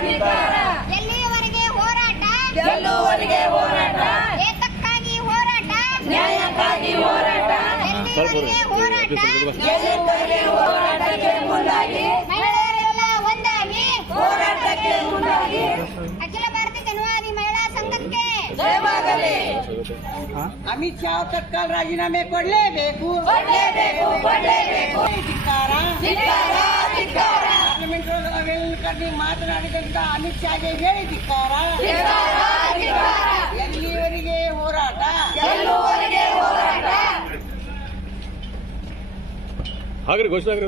ಎಲ್ಲಿಯವರೆಗೆ ಹೋರಾಟ? ಎಲ್ಲುವರೆಗೆ ಹೋರಾಟ? ಏತಕ್ಕಾಗಿ ಹೋರಾಟ? ನ್ಯಾಯಕ್ಕಾಗಿ ಹೋರಾಟ? ಎಲ್ಲಿವರೆಗೆ ಹೋರಾಟ? ಗೆಲ್ಲುವವರೆಗೆ ಹೋರಾಟಕ್ಕೆ ಮುಂದಾಗಿ? ಮಹಿಳೆಯರೆಲ್ಲ ಒಂದಾಗಿ. ಹೋರಾಟಕ್ಕೆ ಮುಂದಾಗಿ. ಅಖಿಲ ಭಾರತ ಜನವಾದಿ ಮಹಿಳಾ ಸಂಘಕ್ಕೆ. ಜಯವಾಗಲಿ. ಅಮಿತ್ ಶಾ ತತ್ಕಾಲ ರಾಜೀನಾಮೆ ಕೊಡಲೇಬೇಕು. ಕೊಡಲೇಬೇಕು ಕೊಡಲೇಬೇಕು. ಧಿಕ್ಕಾರ. ಮಾತನಾಡಿದಂತ ಅಮಿತ್ ಶಾಗೆ ಹೇಳಿ ಧಿಕ್ಕಾರ. ಎಲ್ಲಿವರೆಗೆ ಹೋರಾಟ? ಹಾಗಾದ್ರೆ ಹೋರಾಟ? ಹಾಗ್ರಿ ಘೋಷಣೆ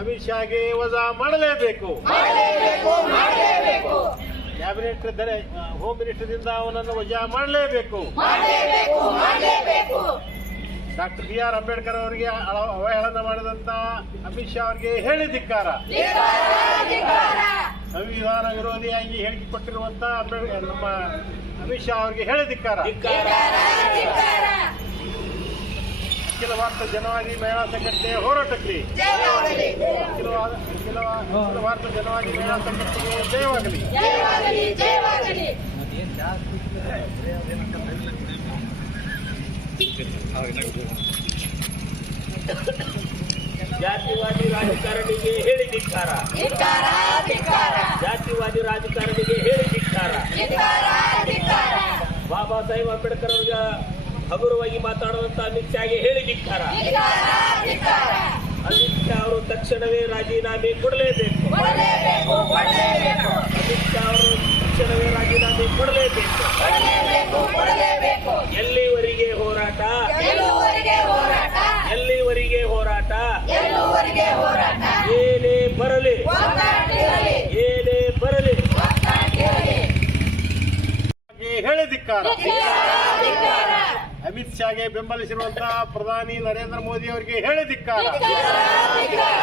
ಅಮಿತ್ ಶಾಗೆ ವಜಾ ಮಾಡಲೇಬೇಕು. ಮಾಡಲೇಬೇಕು ಮಾಡಲೇಬೇಕು. ಕ್ಯಾಬಿನೆಟ್ ಇದ್ದರೆ ಹೋಮ್ ಮಿನಿಸ್ಟರ್ದಿಂದ ಅವನನ್ನು ವಜಾ ಮಾಡಲೇಬೇಕು. ಡಾಕ್ಟರ್ ಬಿ ಆರ್ ಅಂಬೇಡ್ಕರ್ ಅವರಿಗೆ ಅವಹೇಳನ ಮಾಡಿದಂತ ಅಮಿತ್ ಶಾ ಅವರಿಗೆ ಹೇಳಿ ಧಿಕ್ಕಾರ. ಸಂವಿಧಾನ ವಿರೋಧಿಯಾಗಿ ಹೇಳಿಕೆ ಕೊಟ್ಟಿರುವಂತ ಅಂಬೇಡ್ಕರ್ ನಮ್ಮ ಅಮಿತ್ ಶಾ ಅವರಿಗೆ ಹೇಳಿ ಧಿಕ್ಕಾರ. ಧಿಕ್ಕಾರ ಧಿಕ್ಕಾರ ಅಖಿಲ ಭಾರತ ಜನವಾದಿ ಮಹಿಳಾ ಸಂಘಟನೆ ಹೋರಾಟಕ್ಕೆ ಜಯವಾಗಲಿ ಅಖಿಲ ಭಾ- ಅಖಿಲ ಭಾ- ಅಖಿಲ ಭಾರತ ಜನವಾದಿ ಮಹಿಳಾ ಸಂಘಟನೆಗೆ ಜಯವಾಗಲಿ ಜಯವಾಗಲಿ ಜಯವಾಗಲಿ ಜಾತಿವಾದಿ ರಾಜಕಾರಣಿಗೆ ಹೇಳಿ ಧಿಕ್ಕಾರ ಧಿಕ್ಕಾರ ಧಿಕ್ಕಾರ ಜಾತಿವಾದಿ ರಾಜಕಾರಣಿಗೆ ಹೇಳಿ ಧಿಕ್ಕಾರ ಧಿಕ್ಕಾರ ಧಿಕ್ಕಾರ ಬಾಬಾ ಸಾಹೇಬ್ ಅಂಬೇಡ್ಕರ್ ಅವ್ರಿಗೆ ಹಗುರವಾಗಿ ಮಾತಾಡುವಂತ ಅಮಿತ್ ಶಾಗೆ ಹೇಳಿ ಧಿಕ್ಕಾರ ಧಿಕ್ಕಾರ ಧಿಕ್ಕಾರ ಅಮಿತ್ ಶಾ ಅವರು ತಕ್ಷಣವೇ ರಾಜೀನಾಮೆ ಕೊಡಲೇಬೇಕು. ಅಮಿತ್ ಶಾ ಅವರು ತಕ್ಷಣವೇ ರಾಜೀನಾಮೆ ಕೊಡಲೇಬೇಕು. ಎಲ್ಲಿವರೆಗೆ ಹೋರಾಟ? ಎಲ್ಲಿವರೆಗೆ ಹೋರಾಟ? ಏನೇ ಬರಲಿ. ಏನೇ ಬರಲಿ. ಹೇಳಿದಿಕ್ಕಾರ ಹೇಳಿ ಧಿಕ್ಕಾರ ಅಮಿತ್ ಶಾಗೆ ಬೆಂಬಲಿಸಿರುವಂತಹ ಪ್ರಧಾನಿ ನರೇಂದ್ರ ಮೋದಿ ಅವರಿಗೆ ಹೇಳಿ ಧಿಕ್ಕಾರ ಧಿಕ್ಕಾರ ಧಿಕ್ಕಾರ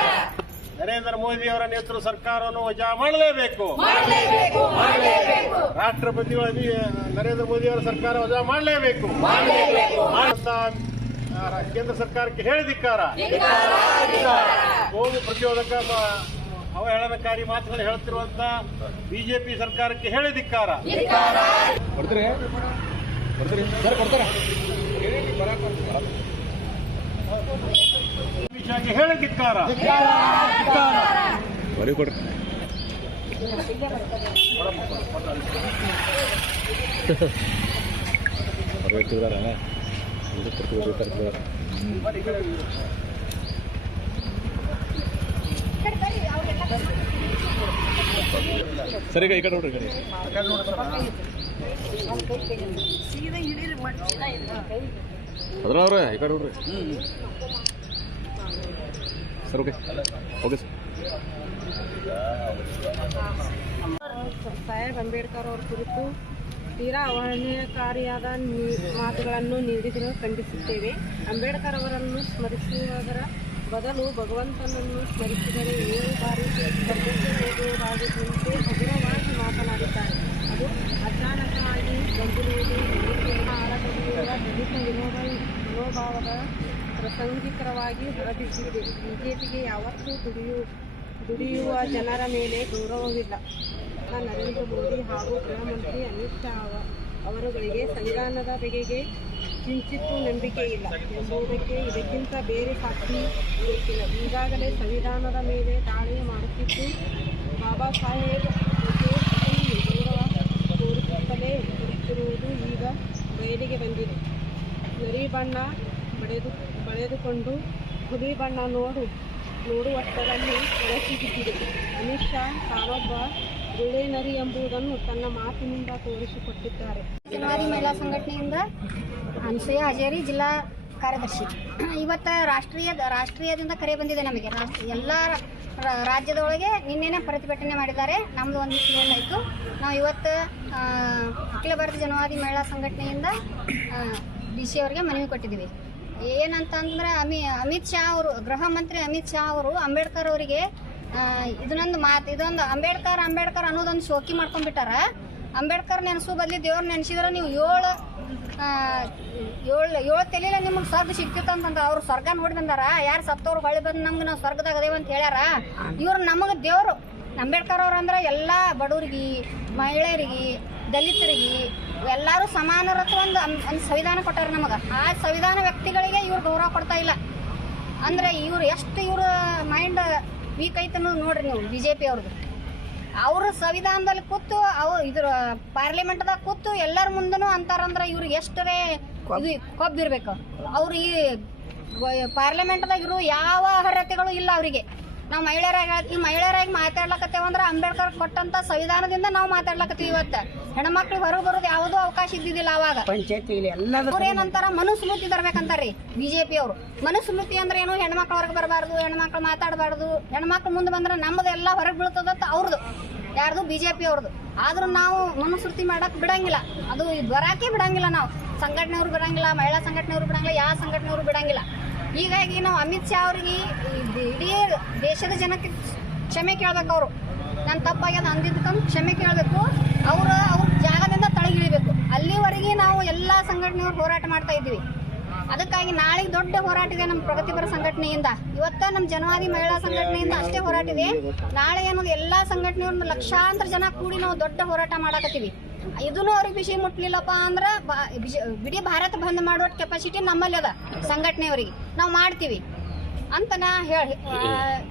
ನರೇಂದ್ರ ಮೋದಿ ಅವರ ನೇತೃತ್ವ ಸರ್ಕಾರವನ್ನು ವಜಾ ಮಾಡಲೇಬೇಕು. ಮಾಡಲೇಬೇಕು ಮಾಡಲೇಬೇಕು. ರಾಷ್ಟ್ರಪತಿಗಳ ನರೇಂದ್ರ ಮೋದಿ ಅವರ ಸರ್ಕಾರ ವಜಾ ಮಾಡಲೇಬೇಕು. ಕೇಂದ್ರ ಸರ್ಕಾರಕ್ಕೆ ಹೇಳಿದಿಕ್ಕಾರ ಕೋವಿಡ್ ಪ್ರತಿರೋಧಕ ಅವಹೇಳನಕಾರಿ ಮಾತುಗಳು ಹೇಳುತ್ತಿರುವಂತ ಬಿಜೆಪಿ ಸರ್ಕಾರಕ್ಕೆ ಹೇಳಿ ಹೇಳಿ ಧಿಕ್ಕಾರ. ಸರಿ ಈ ಕಡೆ ನೋಡ್ರಿ ಕಡೆ ಈ ಕಡೆ sir okay okay sir Saheb Ambedkar ಅವರ ಕುರಿತು ತೀರಾ ಅವಹೇಳನಕಾರಿಯಾದ ನೀ- ಮಾತುಗಳನ್ನು ನೀಡಿದರೂ ಖಂಡಿಸುತ್ತೇವೆ. ಅಂಬೇಡ್ಕರ್ ಅವರನ್ನು ಸ್ಮರಿಸುವುದರ ಬದಲು ಭಗವಂತನನ್ನು ಸ್ಮರಿಸಿದರೆ ಏಳು ಬಾರಿ ಸ್ವರ್ಗಕ್ಕೆ ಮನೋಭಾವದ ಪ್ರಾಸಂಗಿಕರವಾಗಿ ಹೊರಬಿದ್ದಿದೆ ಬಿಜೆಪಿಗೆ ಯಾವತ್ತೂ ದುಡಿಯು, ದುಡಿಯುವ ಜನರ ಮೇಲೆ ಗೌರವವಿಲ್ಲ. ನರೇಂದ್ರ ಮೋದಿ ಹಾಗೂ ಗೃಹ ಮಂತ್ರಿ ಅಮಿತ್ ಶಾ ಅವ- ಅವರುಗಳಿಗೆ ಸಂವಿಧಾನದ ಬಗೆಗೆ ಕಿಂಚಿತ್ತೂ ನಂಬಿಕೆ ಇಲ್ಲ ಎಂಬುದಕ್ಕೆ ಇದಕ್ಕಿಂತ ಬೇರೆ ಸಾಕ್ಷಿ ಬೇಕಿಲ್ಲ ಈಗಾಗಲೇ ಸಂವಿಧಾನದ ಮೇಲೆ ದಾಳಿ ಮಾಡುತ್ತಿದ್ದು ಬಾಬಾ ಸಾಹೇಬ್ ಗೌರವ ತೋರಿಸುತ್ತಲೇ ಇರುತ್ತಿರುವುದು ಈಗ ಬಯಲಿಗೆ ಬಂದಿದೆ. ನರಿ ಬಣ್ಣ ಬಳೆದು ಬಳೆದುಕೊಂಡು ಹುಲಿ ಬಣ್ಣ ನೋಡು ನೋಡುವಷ್ಟರಲ್ಲಿ ಒಳಸಿ ಬಿದ್ದಿದೆ ಅಮಿತ್ ಶಾ ತಾನೊಬ್ಬ ಬಿಳೆ ನರಿ ಎಂಬುದನ್ನು ತನ್ನ ಮಾತಿನಿಂದ ತೋರಿಸಿಕೊಟ್ಟಿದ್ದಾರೆ. ಜನವಾದಿ ಮಹಿಳಾ ಸಂಘಟನೆಯಿಂದ ಅನ್ಸೂಯ ಹಜೇರಿ ಜಿಲ್ಲಾ ಕಾರ್ಯದರ್ಶಿ. ಇವತ್ತು ರಾಷ್ಟ್ರೀಯ, ರಾಷ್ಟ್ರೀಯದಿಂದ ಕರೆ ಬಂದಿದೆ ನಮಗೆ. ಎಲ್ಲ ರಾಜ್ಯದೊಳಗೆ ನಿನ್ನೆನೇ ಪ್ರತಿಭಟನೆ ಮಾಡಿದ್ದಾರೆ. ನಮ್ಮದು ಒಂದು ಲೇಟ್ ಆಯಿತು. ನಾವು ಇವತ್ತು ಅಖಿಲ ಭಾರತ ಜನವಾದಿ ಮಹಿಳಾ ಸಂಘಟನೆಯಿಂದ ಡಿ ಸಿ ಅವರಿಗೆ ಮನವಿ ಕೊಟ್ಟಿದ್ದೀವಿ. ಏನಂತಂದ್ರೆ ಅಮಿ, ಅಮಿತ್ ಶಾ ಅವರು, ಗೃಹ ಮಂತ್ರಿ ಅಮಿತ್ ಶಾ ಅವರು ಅಂಬೇಡ್ಕರ್ ಅವರಿಗೆ ಇದನ್ನೊಂದು ಮಾತು, ಇದೊಂದು ಅಂಬೇಡ್ಕರ್ ಅಂಬೇಡ್ಕರ್ ಅನ್ನೋದೊಂದು ಶೋಕಿ ಮಾಡ್ಕೊಂಡ್ಬಿಟ್ಟಾರ. ಅಂಬೇಡ್ಕರ್ ನೆನ್ಸು ಬದಲಿ ದೇವ್ರು ನೆನೆಸಿದ್ರೆ ನೀವು ಏಳು ಏಳು ಏಳು ತಲೆಲ್ಲ ನಿಮಗೆ ಸ್ವರ್ಗ ಸಿಕ್ತಿತ್ತು ಅಂತಂದ ಅವ್ರು ಸ್ವರ್ಗ ನೋಡಿ ಬಂದಾರ ಯಾರು ಸತ್ತವ್ರು ಹೊಳಿ ಬಂದು ನಮ್ಗೆ ನಾವು ಸ್ವರ್ಗದಾಗ ಅದೇವಂತ ಹೇಳ್ಯಾರ. ಇವ್ರು ನಮಗೆ ದೇವರು ಅಂಬೇಡ್ಕರ್ ಅವ್ರು ಅಂದ್ರೆ ಎಲ್ಲ ಬಡವರಿಗೆ ಮಹಿಳೆಯರಿಗೆ ದಲಿತರಿಗೆ ಎಲ್ಲರೂ ಸಮಾನರತ್ವ ಒಂದು ಒಂದು ಸಂವಿಧಾನ ಕೊಟ್ಟಾರ ನಮಗೆ. ಆ ಸಂವಿಧಾನ ವ್ಯಕ್ತಿಗಳಿಗೆ ಇವ್ರು ಗೌರವ ಕೊಡ್ತಾ ಇಲ್ಲ. ಅಂದ್ರೆ ಇವ್ರು ಎಷ್ಟು ಇವ್ರ ಮೈಂಡ್ ವೀಕ್ ಐತನೋ ನೋಡ್ರಿ ನೀವು ಬಿ ಜೆ ಪಿ ಅವ್ರದ್ದು ಅವ್ರ ಸಂವಿಧಾನದಲ್ಲಿ ಕೂತು ಅವು ಇದ್ರ ಪಾರ್ಲಿಮೆಂಟ್ದಾಗ ಕೂತು ಎಲ್ಲರ ಮುಂದನು ಅಂತಾರಂದ್ರೆ ಇವ್ರಿಗೆ ಎಷ್ಟರೇ ಇದು ಕೊಬ್ಬಿರ್ಬೇಕು. ಅವ್ರು ಈ ಪಾರ್ಲಿಮೆಂಟ್ದಾಗ ಇರೋ ಯಾವ ಅರ್ಹತೆಗಳು ಇಲ್ಲ ಅವರಿಗೆ. ನಾವು ಮಹಿಳೆಯರಾಗಿ ಈ ಮಹಿಳೆಯರಾಗಿ ಮಾತಾಡ್ಲಕತ್ತೇವಂದ್ರ ಅಂಬೇಡ್ಕರ್ ಕೊಟ್ಟಂತ ಸಂವಿಧಾನದಿಂದ ನಾವು ಮಾತಾಡ್ಲಕತ್ತೀವಿ ಇವತ್ತು. ಹೆಣ್ಮಕ್ಳಿಗೆ ಹೊರಗೆ ಬರೋದು ಯಾವುದೂ ಅವಕಾಶ ಇದ್ದಿದ್ದಿಲ್ಲ ಅವಾಗ. ಅವ್ರೇನಂತಾರ ಎಲ್ಲದ ಅವ್ರ ಏನಂತಾರ ಮನುಸ್ಮೃತಿ ತರ್ಬೇಕಂತಾರ್ರಿ ಬಿಜೆಪಿ ಅವರು. ಮನುಸ್ಮೃತಿ ಅಂದ್ರೆ ಏನು? ಹೆಣ್ಮಕ್ಳು ಹೊರಗೆ ಬರಬಾರ್ದು ಹೆಣ್ಮಕ್ಳು ಮಾತಾಡಬಾರ್ದು. ಹೆಣ್ಮಕ್ಳು ಮುಂದೆ ಬಂದ್ರೆ ನಮ್ಮದು ಎಲ್ಲ ಹೊರಗೆ ಬೀಳ್ತದತ್ತ ಅವ್ರದ್ದು ಯಾರ್ದು? ಬಿಜೆಪಿ ಅವ್ರದ್ದು ಆದ್ರೂ ನಾವು ಮನುಸ್ಮೃತಿ ಮಾಡಕ್ ಬಿಡಂಗಿಲ್ಲ. ಅದು ಬರಾಕೆ ಬಿಡಂಗಿಲ್ಲ ನಾವು. ಸಂಘಟನೆಯವ್ರು ಬಿಡಂಗಿಲ್ಲ ಮಹಿಳಾ ಸಂಘಟನೆಯವ್ರು ಬಿಡಂಗಿಲ್ಲ ಯಾವ ಸಂಘಟನೆಯವ್ರು ಬಿಡಂಗಿಲ್ಲ. ಹೀಗಾಗಿ ನಾವು ಅಮಿತ್ ಶಾ ಅವ್ರಿಗೆ ಈ ಇಡೀ ದೇಶದ ಜನಕ್ಕೆ ಕ್ಷಮೆ ಕೇಳ್ಬೇಕು ಅವರು. ನಾನು ತಪ್ಪಾಗ್ಯದ ಅಂದಿದ್ದಕ್ಕಂತ ಕ್ಷಮೆ ಕೇಳಬೇಕು. ಅವರು ಅವ್ರ ಜಾಗದಿಂದ ತಳಗಿಳಿಬೇಕು. ಅಲ್ಲಿವರೆಗೆ ನಾವು ಎಲ್ಲ ಸಂಘಟನೆಯವ್ರು ಹೋರಾಟ ಮಾಡ್ತಾ ಇದ್ದೀವಿ. ಅದಕ್ಕಾಗಿ ನಾಳೆ ದೊಡ್ಡ ಹೋರಾಟ ಇದೆ ನಮ್ಮ ಪ್ರಗತಿಪರ ಸಂಘಟನೆಯಿಂದ. ಇವತ್ತ ನಮ್ಮ ಜನವಾದಿ ಮಹಿಳಾ ಸಂಘಟನೆಯಿಂದ ಅಷ್ಟೇ ಹೋರಾಟ ಇದೆ. ನಾಳೆ ಅನ್ನೋದು ಎಲ್ಲ ಸಂಘಟನೆಯವ್ರನ್ನ ಲಕ್ಷಾಂತರ ಜನ ಕೂಡಿ ನಾವು ದೊಡ್ಡ ಹೋರಾಟ ಮಾಡಾಕತ್ತೀವಿ. ಇದನ್ನು ಅವ್ರಿಗೆ ಬಿಸಿ ಮುಟ್ಲಿಲ್ಲಪ್ಪ ಅಂದ್ರೆ ಬಾ- ಬಿಜ- ಇಡೀ ಭಾರತ ಬಂದ್ ಮಾಡುವ ಕೆಪಾಸಿಟಿ ನಮ್ಮಲ್ಲಿ ಅದ ಸಂಘಟನೆಯವರಿಗೆ. ನಾವು ಮಾಡ್ತೀವಿ. ಅಂತ ನಾ ಹೇಳಿ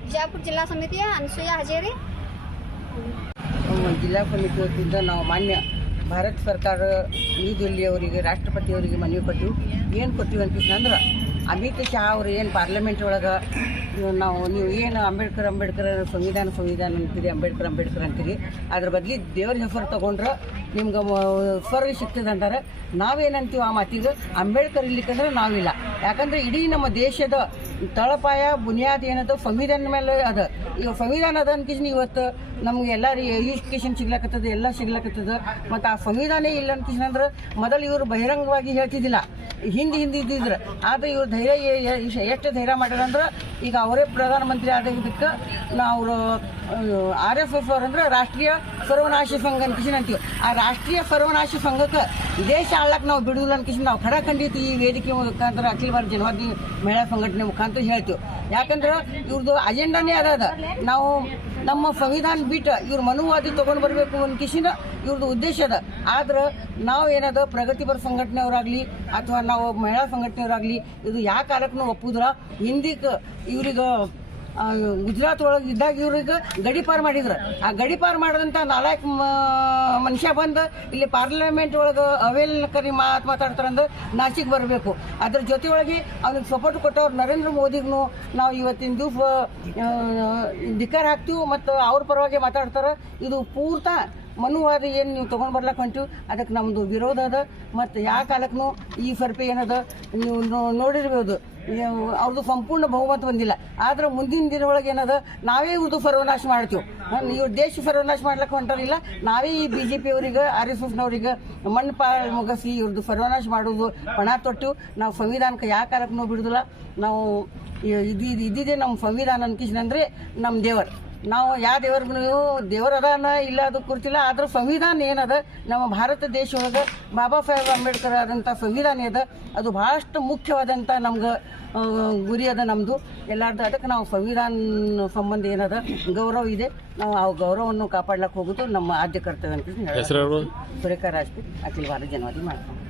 ಬಿಜಾಪುರ ಜಿಲ್ಲಾ ಸಮಿತಿಯ ಅನಸೂಯ ಹಜೇರಿ ಜಿಲ್ಲಾ ಸಮಿತಿ ವತಿಯಿಂದ ನಾವು ಮಾನ್ಯ ಭಾರತ ಸರ್ಕಾರ ನ್ಯೂ ಅವರಿಗೆ ರಾಷ್ಟ್ರಪತಿಯವರಿಗೆ ಮನವಿ ಕೊಟ್ಟಿವಿ. ಏನು ಕೊಟ್ಟಿವಿ ಅಂತಂದ್ರೆ ಅಮಿತ್ ಶಾ ಅವರು ಏನು ಪಾರ್ಲಿಮೆಂಟ್ ಒಳಗೆ ನಾವು, ನೀವು ಏನು ಅಂಬೇಡ್ಕರ್ ಅಂಬೇಡ್ಕರ್ ಸಂವಿಧಾನ ಸಂವಿಧಾನ ಅಂತೀರಿ, ಅಂಬೇಡ್ಕರ್ ಅಂಬೇಡ್ಕರ್ ಅಂತೀರಿ, ಅದ್ರ ಬದಲಿ ದೇವ್ರ ಹೆಸರು ತಗೊಂಡ್ರೆ ನಿಮ್ಗೆ ಸ್ವರ್ಗ ಸಿಗ್ತದೆ ಅಂತಾರೆ. ನಾವೇನಂತೀವಿ ಆ ಮಾತಿಗೆ? ಅಂಬೇಡ್ಕರ್ ಇರ್ಲಿಕ್ಕಂದ್ರೆ ನಾವಿಲ್ಲ. ಯಾಕಂದ್ರೆ ಇಡೀ ನಮ್ಮ ದೇಶದ ತಳಪಾಯ, ಬುನಿಯಾದ ಏನದ ಸಂವಿಧಾನ ಮೇಲೆ ಅದ. ಈಗ ಸಂವಿಧಾನ ಅದ ನೀವು ಇವತ್ತು ನಮ್ಗೆ ಎಲ್ಲ ಎಜುಕೇಶನ್ ಸಿಗ್ಲಕತ್ತದ, ಎಲ್ಲ ಸಿಗ್ಲಕತ್ತದ. ಮತ್ತು ಆ ಸಂವಿಧಾನ ಇಲ್ಲ ಅಂತ ಅಂದ್ರೆ ಮೊದಲು ಇವರು ಬಹಿರಂಗವಾಗಿ ಹೇಳ್ತಿದ್ದಿಲ್ಲ. ಹಿಂದೆ ಹಿಂದೆ ಇದ್ದಿದ್ರು ಆದ್ರೆ ಇವ್ರು ಧೈರ್ಯ ಎಷ್ಟು ಧೈರ್ಯ ಮಾಡ್ಯಾರ ಅಂದ್ರೆ ಈಗ ಅವರೇ ಪ್ರಧಾನಮಂತ್ರಿ ಆಗಿದ್ದಕ್ಕೆ ನಾವು ಆರ್ ಎಫ್ ಎಫ್ ಅವ್ರಂದ್ರೆ ರಾಷ್ಟ್ರೀಯ ಸರ್ವನಾಶಿ ಸಂಘ ಅನ್ಕಿಸಿನ ಅಂತೀವಿ. ಆ ರಾಷ್ಟ್ರೀಯ ಸರ್ವನಾಶಿ ಸಂಘಕ್ಕೆ ದೇಶ ಆಳಕ್ಕೆ ನಾವು ಬಿಡುವುದಿಲ್ಲ ಅನ್ಕಿಸಿ ನಾವು ಖಡ ಖಂಡಿತ ಈ ವೇದಿಕೆ ಮುಖಾಂತರ ಅಖಿಲ ಭಾರತ ಜನವಾದಿ ಮಹಿಳಾ ಸಂಘಟನೆ ಮುಖಾಂತರ ಹೇಳ್ತೀವಿ. ಯಾಕಂದ್ರೆ ಇವ್ರದ್ದು ಅಜೆಂಡಾನೇ ಅದ ನಾವು ನಮ್ಮ ಸಂವಿಧಾನ ಬಿಟ್ಟು ಇವ್ರ ಮನುವಾದಿ ತಗೊಂಡು ಬರಬೇಕು ಅನ್ಕಿಸಿನ ಇವ್ರದ್ದು ಉದ್ದೇಶ ಅದ. ಆದ್ರೆ ನಾವು ಏನದ ಪ್ರಗತಿಪರ ಸಂಘಟನೆಯವರಾಗ್ಲಿ ಅಥವಾ ನಾವು ಮಹಿಳಾ ಸಂಘಟನೆಯವರಾಗ್ಲಿ, ಇದು ಯಾವ ಕಾಲಕ್ಕೂ ಒಪ್ಪುದ್ರ ಹಿಂದಿಕ್ ಇವ್ರಿಗೆ ಗುಜರಾತ್ ಒಳಗೆ ಇದ್ದಾಗ ಇವ್ರಿಗೆ ಗಡಿಪಾರು ಮಾಡಿದ್ರು. ಆ ಗಡಿಪಾರು ಮಾಡಿದಂಥ ನಾಲ್ಕು ಮನುಷ್ಯ ಬಂದು ಇಲ್ಲಿ ಪಾರ್ಲಿಮೆಂಟ್ ಒಳಗೆ ಅವೇಲಕರಿ ಮಾತು ಮಾತಾಡ್ತಾರಂದ್ರೆ ನಾಸಿಕ್ ಬರಬೇಕು. ಅದ್ರ ಜೊತೆ ಒಳಗೆ ಅವ್ನಿಗೆ ಸಪೋರ್ಟ್ ಕೊಟ್ಟವ್ರು ನರೇಂದ್ರ ಮೋದಿಗೂ ನಾವು ಇವತ್ತಿನ ದಿವಸ ಧಿಕ್ಕಾರ ಹಾಕ್ತೀವಿ ಮತ್ತು ಅವ್ರ ಪರವಾಗಿ ಮಾತಾಡ್ತಾರೆ. ಇದು ಪೂರ್ತ ಮನುವಾದ ಏನು ನೀವು ತೊಗೊಂಡು ಬರ್ಲಕ್ಕೆ ಹೊಂಟೀವಿ ಅದಕ್ಕೆ ನಮ್ಮದು ವಿರೋಧ ಅದ. ಮತ್ತು ಯಾವ ಕಾಲಕ್ಕೂ ಈ ಸರ್ಪೆ ಏನದ, ನೀವು ನೋಡಿರ್ಬೋದು. ಅವ್ರದ್ದು ಸಂಪೂರ್ಣ ಬಹುಮತ ಬಂದಿಲ್ಲ ಆದ್ರೆ ಮುಂದಿನ ದಿನದೊಳಗೆ ಏನದ? ನಾವೇ ಇವ್ರದ್ದು ಸರ್ವನಾಶ ಮಾಡ್ತೀವಿ. ಇವ್ರು ದೇಶ ಸರ್ವನಾಶ ಮಾಡ್ಲಿಕ್ಕೆ ಹೊಂಟಾರಿಲ್ಲ. ನಾವೇ ಈ ಬಿ ಜೆ ಪಿ ಅವರಿಗೆ ಆರ್ ಎಸ್ ಎಸ್ನವ್ರಿಗೆ ಮಣ್ಣು ಪಾ ಮುಗಿಸಿ ಇವ್ರದ್ದು ಸರ್ವನಾಶ ಮಾಡೋದು ಪಣ ತೊಟ್ಟು. ನಾವು ಸಂವಿಧಾನಕ್ಕೆ ಯಾವ ಕಾಲಕ್ಕೂ ಬಿಡುದಿಲ್ಲ ನಾವು ಇದು ಇದ್ದಿದ್ದೇ ನಮ್ಮ ಸಂವಿಧಾನ ಅನ್ಕಿಸಿನಂದ್ರೆ ನಮ್ಮ ದೇವರು. ನಾವು ಯಾವ ದೇವ್ರಿಗೂ ದೇವರ ಅದಾನ ಇಲ್ಲ ಅದು ಕುರ್ತಿಲ್ಲ ಆದ್ರೆ ಸಂವಿಧಾನ ಏನದ? ನಮ್ಮ ಭಾರತ ದೇಶ ಒಳಗೆ ಬಾಬಾ ಸಾಹೇಬ್ ಅಂಬೇಡ್ಕರ್ ಆದಂಥ ಸಂವಿಧಾನ ಅದ ಅದು ಭಾಳಷ್ಟು ಮುಖ್ಯವಾದಂಥ ನಮ್ಗೆ ಗುರಿ ಅದ ನಮ್ಮದು ಎಲ್ಲಾರ್ದು ಅದಕ್ಕೆ ನಾವು ಸಂವಿಧಾನ ಸಂಬಂಧ ಏನದ? ಗೌರವ ಇದೆ. ನಾವು ಆ ಗೌರವವನ್ನು ಕಾಪಾಡ್ಲಕ್ಕೆ ಹೋಗೋದು ನಮ್ಮ ಆದ್ಯ ಕರ್ತವ್ಯ ಅಂತ ಹೇಳಿ ಹೆಸರು ಸುರೇಖಾ ರಾಜ್ಪೂತ್ ಅಖಿಲ ಭಾರತ ಜನವಾದಿ ಮಾಡ್ಕೊಂಡು